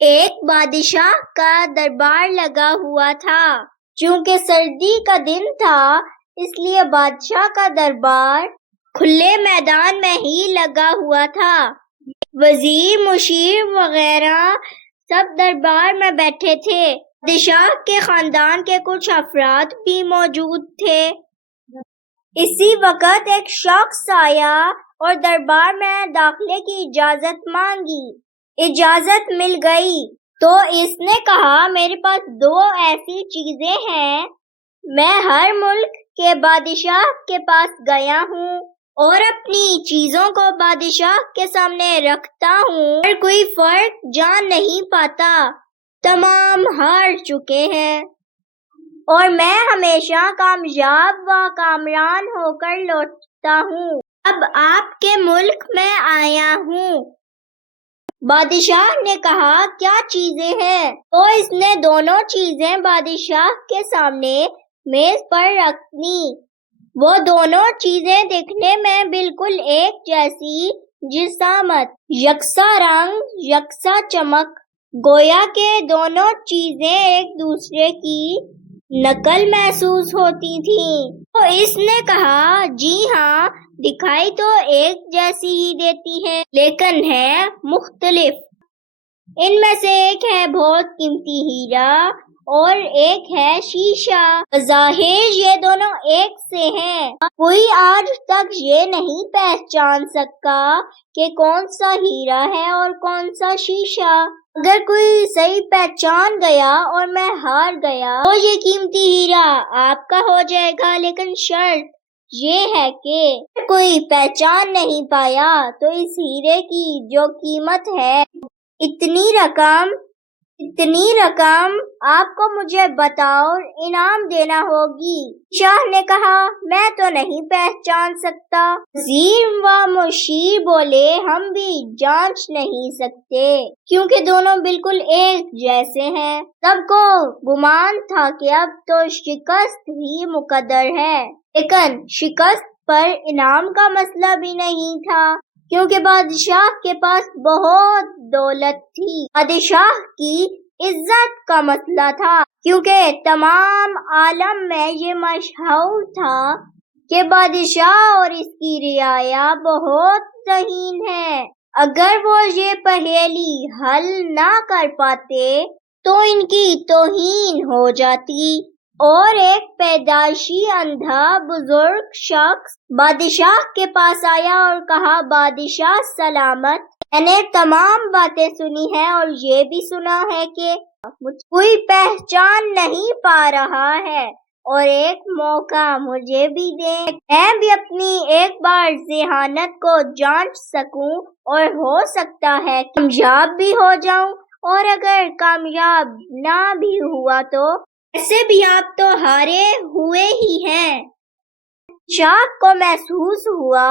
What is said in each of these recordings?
ایک بادشاہ کا دربار لگا ہوا تھا۔ چونکہ سردی کا دن تھا اس لیے بادشاہ کا دربار کھلے میدان میں ہی لگا ہوا تھا۔ وزیر، مشیر وغیرہ سب دربار میں بیٹھے تھے۔ بادشاہ کے خاندان کے کچھ افراد بھی موجود تھے۔ اسی وقت ایک شخص آیا اور دربار میں داخلے کی اجازت مانگی۔ اجازت مل گئی تو اس نے کہا، میرے پاس 2 ایسی چیزیں ہیں۔ میں ہر ملک کے بادشاہ کے پاس گیا ہوں اور اپنی چیزوں کو بادشاہ کے سامنے رکھتا ہوں اور کوئی فرق جان نہیں پاتا۔ تمام ہار چکے ہیں اور میں ہمیشہ کامیاب و کامران ہو کر لوٹتا ہوں۔ اب آپ کے ملک میں آیا ہوں۔ بادشاہ نے کہا، کیا چیزیں ہیں؟ تو اس نے دونوں چیزیں بادشاہ کے سامنے میز پر رکھ دیں۔ وہ دونوں چیزیں دیکھنے میں بالکل ایک جیسی جسامت، یکساں رنگ، یکساں چمک، گویا کہ دونوں چیزیں ایک دوسرے کی نقل محسوس ہوتی تھیں۔ تو اس نے کہا، جی ہاں، دکھائی تو ایک جیسی ہی دیتی ہے لیکن ہے مختلف۔ ان میں سے ایک ہے بہت قیمتی ہیرا اور ایک ہے شیشہ۔ بظاہر یہ دونوں ایک سے ہیں۔ کوئی آج تک یہ نہیں پہچان سکا کہ کون سا ہیرا ہے اور کون سا شیشہ۔ اگر کوئی صحیح پہچان گیا اور میں ہار گیا تو یہ قیمتی ہیرا آپ کا ہو جائے گا، لیکن شرط یہ ہے کہ اگر کوئی پہچان نہیں پایا تو اس ہیرے کی جو قیمت ہے اتنی رقم آپ کو مجھے بطور انعام دینا ہوگی۔ شاہ نے کہا، میں تو نہیں پہچان سکتا۔ وزیر و مشیر بولے، ہم بھی جانچ نہیں سکتے کیونکہ دونوں بالکل ایک جیسے ہیں۔ سب کو گمان تھا کہ اب تو شکست ہی مقدر ہے، لیکن شکست پر انعام کا مسئلہ بھی نہیں تھا کیونکہ بادشاہ کے پاس بہت دولت تھی۔ بادشاہ کی عزت کا مسئلہ تھا کیونکہ تمام عالم میں یہ مشہور تھا کہ بادشاہ اور اس کی رعایا بہت ذہین ہے۔ اگر وہ یہ پہیلی حل نہ کر پاتے تو ان کی توہین ہو جاتی۔ اور ایک پیدائشی اندھا بزرگ شخص بادشاہ کے پاس آیا اور کہا، بادشاہ سلامت، میں نے تمام باتیں سنی ہیں اور یہ بھی سنا ہے کہ کوئی پہچان نہیں پا رہا ہے، اور ایک موقع مجھے بھی دیں، میں بھی اپنی ایک بار ذہانت کو جانچ سکوں اور ہو سکتا ہے کامیاب بھی ہو جاؤں، اور اگر کامیاب نہ بھی ہوا تو ایسے بھی آپ تو ہارے ہوئے ہی ہیں۔ شاہ کو محسوس ہوا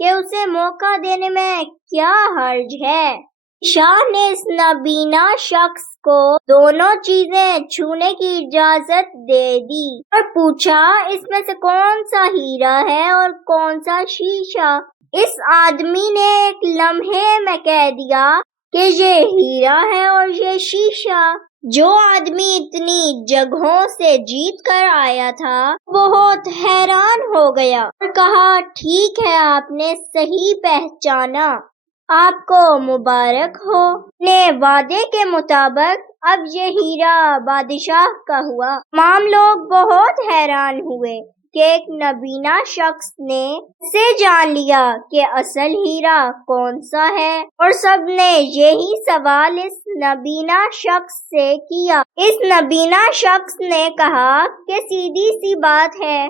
کہ اسے موقع دینے میں کیا حرج ہے۔ شاہ نے اس نابینا شخص کو دونوں چیزیں چھونے کی اجازت دے دی اور پوچھا، اس میں سے کون سا ہیرا ہے اور کون سا شیشہ؟ اس آدمی نے ایک لمحے میں کہہ دیا کہ یہ ہیرا ہے اور یہ شیشہ۔ جو آدمی اتنی جگہوں سے جیت کر آیا تھا بہت حیران ہو گیا اور کہا، ٹھیک ہے، آپ نے صحیح پہچانا، آپ کو مبارک ہو۔ اپنے وعدے کے مطابق اب یہ ہیرا بادشاہ کا ہوا۔ تمام لوگ بہت حیران ہوئے کہ ایک نابینا شخص نے اسے جان لیا کہ اصل ہیرا کون سا ہے، اور سب نے یہی سوال اس نابینا شخص سے کیا۔ اس نابینا شخص نے کہا کہ سیدھی سی بات ہے،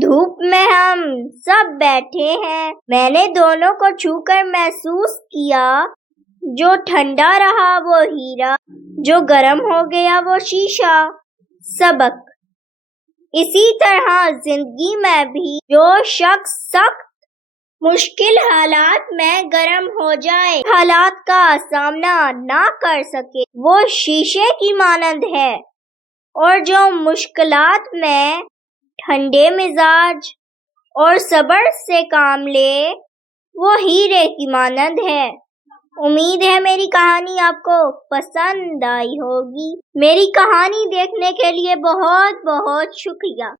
دھوپ میں ہم سب بیٹھے ہیں، میں نے دونوں کو چھو کر محسوس کیا، جو ٹھنڈا رہا وہ ہیرا، جو گرم ہو گیا وہ شیشہ۔ سبق: اسی طرح زندگی میں بھی جو شخص سخت مشکل حالات میں گرم ہو جائے، حالات کا سامنا نہ کر سکے، وہ شیشے کی مانند ہے، اور جو مشکلات میں ٹھنڈے مزاج اور صبر سے کام لے وہ ہیرے کی مانند ہے۔ امید ہے میری کہانی آپ کو پسند آئی ہوگی۔ میری کہانی دیکھنے کے لیے بہت بہت شکریہ۔